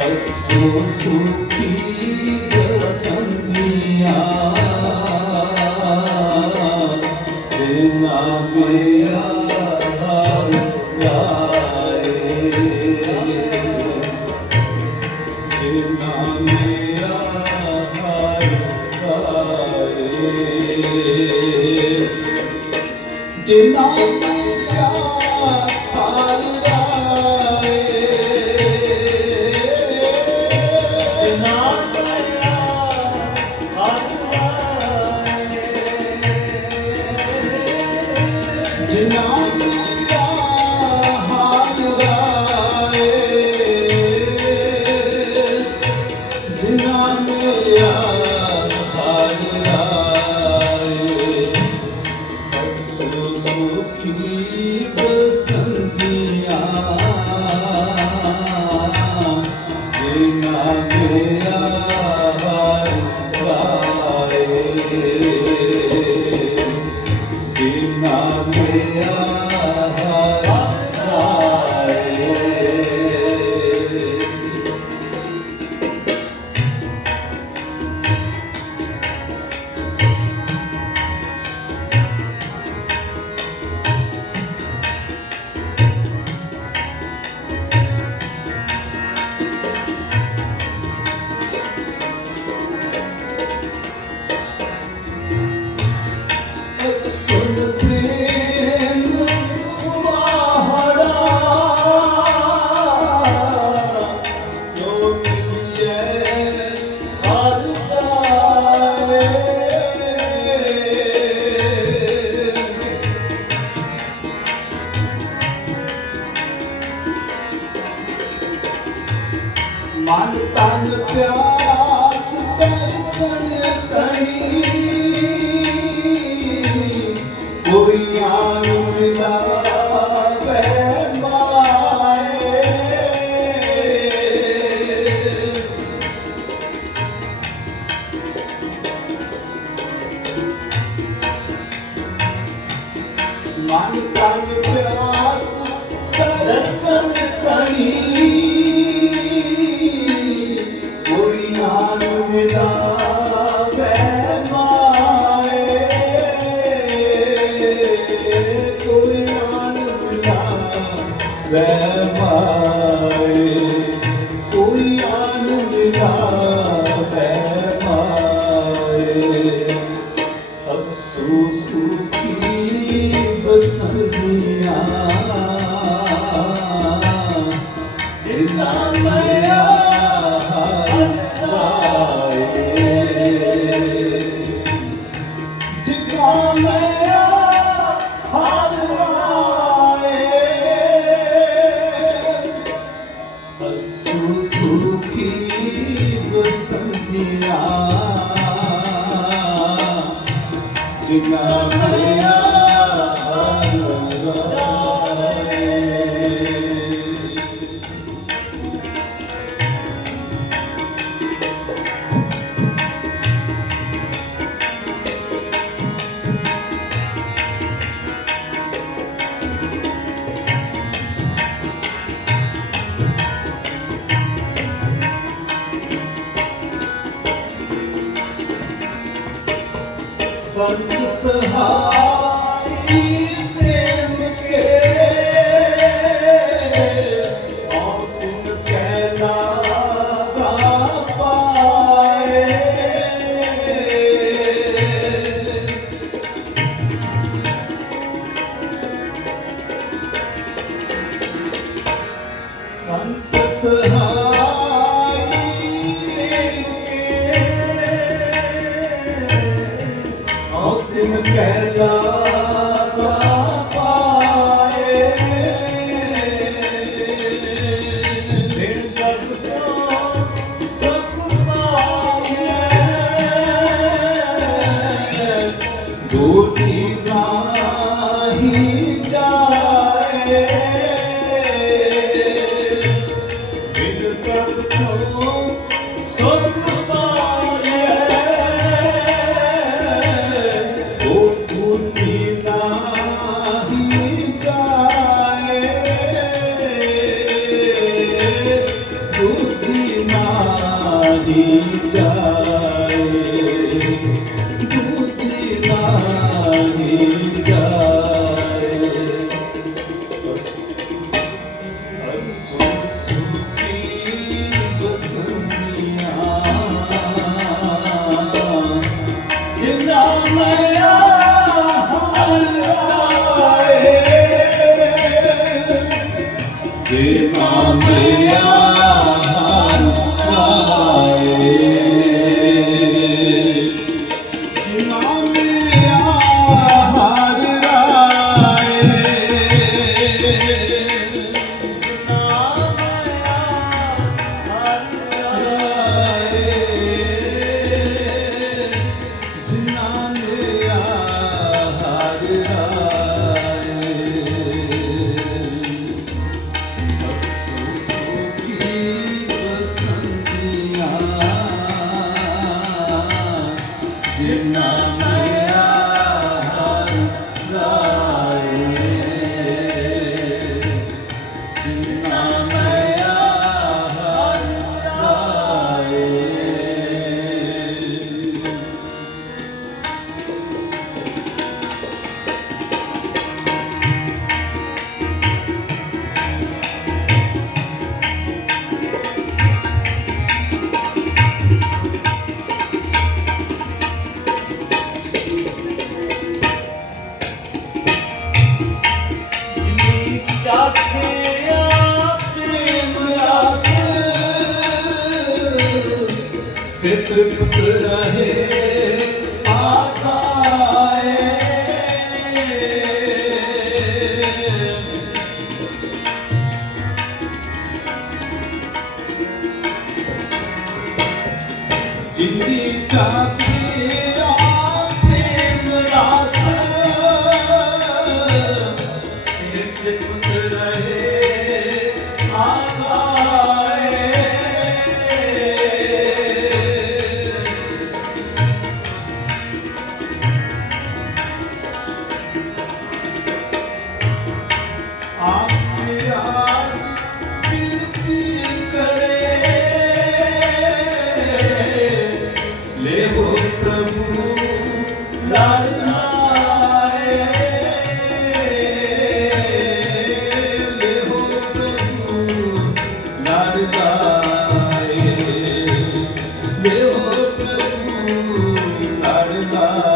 ਐਸੋ ਮਨ ਤਨ ਪਿਆਸ ਤਰਸਣ ਤਣੀ ਮਨ ਤਨ ਪਿਆਸ ਤਰਸਣ ਜਿਨਾ Senhor.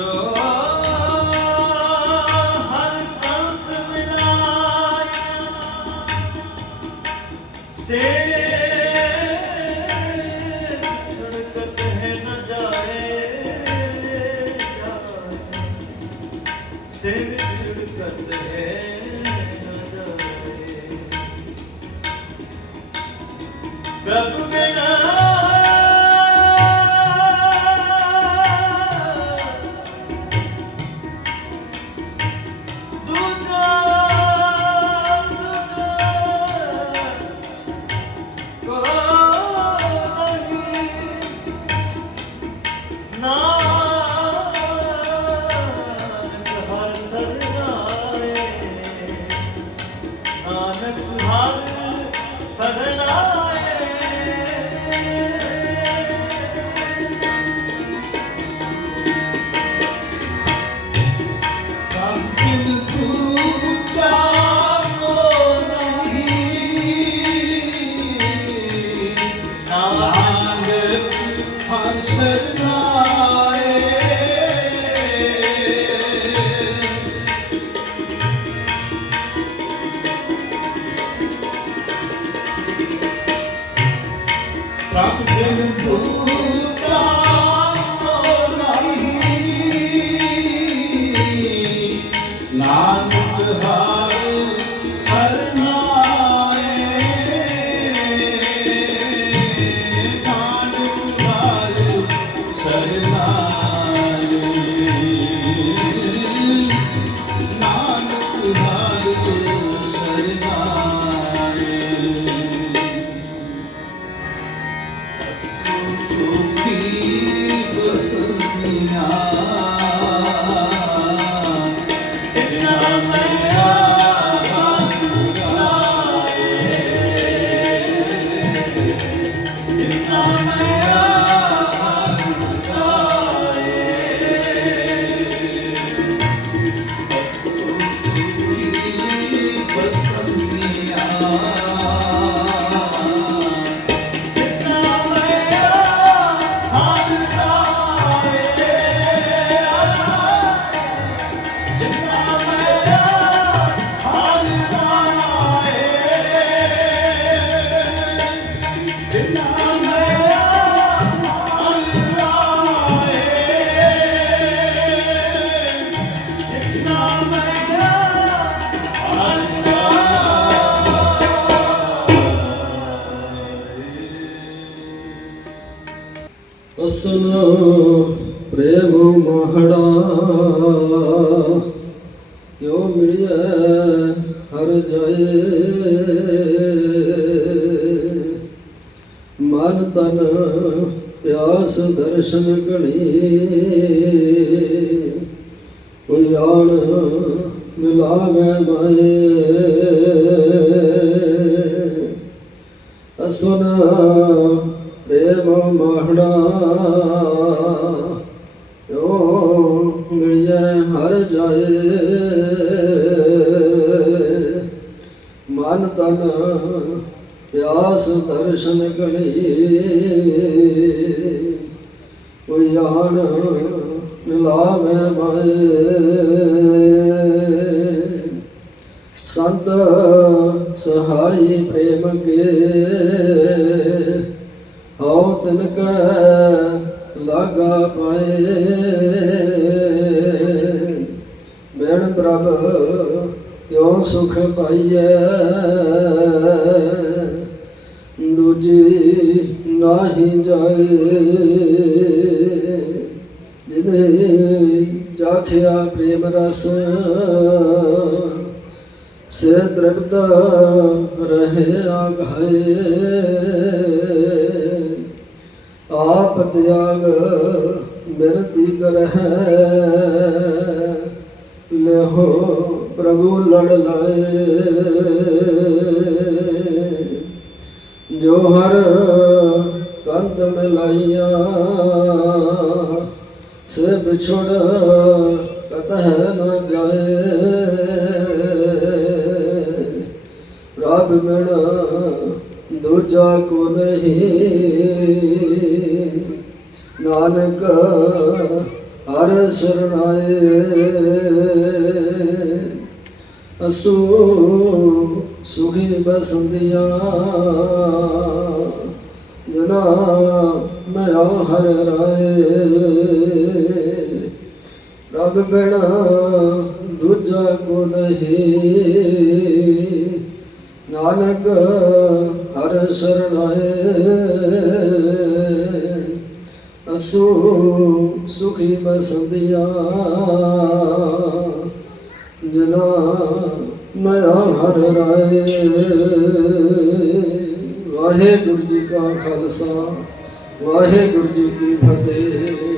저 ਸੁਖੀ ਬਸਨਾ ਅਸਨ ਪ੍ਰੇਮ ਮਹੜਾ। ਕਿਉ ਮਿਲਿਆ ਹਰ ਜਾਏ? ਮਨ ਤਨ ਪਿਆਸ ਦਰਸ਼ਨ ਘਣੀ ਕੋਈ ਆਣ ਮਿਲਾਵੇ ਮਾਏ। ਅਸੁਨ ਪ੍ਰੇਮ ਮਹੜਾ। ਯੋ ਮਿਲਿਆ ਹਰ ਜਾਏ? ਮਨ ਤਨ ਪਿਆਸ ਦਰਸ਼ਨ ਗਣੀ ਕੋਈ ਆਣ ਮਿਲਾਵੇ ਮਾਏ ਸੰਤ ਸਹਾਈ ਪ੍ਰੇਮ ਕੇ। ਹਉ ਲਾਗਾ ਪਾਏ। ਬੈਣ ਪ੍ਰਭ, ਕਿਉ ਸੁਖ ਪਾਈਐ? ਦੂਜੀ ਨਾਹੀ ਜਾਏ। ਜਿਨੇ ਜਾਖਿਆ ਪ੍ਰੇਮ ਰਸ ਸੇ ਤ੍ਰਿਪਤ ਰਹੇ ਆਗਾਏ। ਆਪ ਤਿਆਗ ਬਿਰਤੀ ਕਰਹਿ। ਲਹੋ ਪ੍ਰਭੂ ਲੜ ਲਾਏ। ਜੋ ਹਰ ਕੰਦ ਮਿਲਾਈਆ, ਸੇ ਵਿਛੜ ਕਤਹ ਨ ਜਾਏ। ਰੱਬ ਮਿਣ ਦੂਜਾ ਕੋ ਨਹੀਂ ਨਾਨਕ ਹਰ ਸਰਨਾਏ ਅਸੂ ਸੁਖੀ ਬਸੰਦਿਆ ਜਨਾ ਮੈਂ ਹਰ ਰਾਏ। ਰੱਬ ਬਿਨ ਦੂਜਾ ਕੋ ਨਹੀਂ ਨਾਨਕ ਹਰ ਸਰਨਾਏ ਅਸੂ ਸੁਖੀ ਬਸੰਦਿਆ ਜਨਾ ਮੈਂ ਹਰ ਰਾਏ। ਵਾਹਿਗੁਰੂ ਜੀ ਕਾ ਖਾਲਸਾ, ਵਾਹਿਗੁਰੂ ਜੀ ਕੀ ਫਤਿਹ।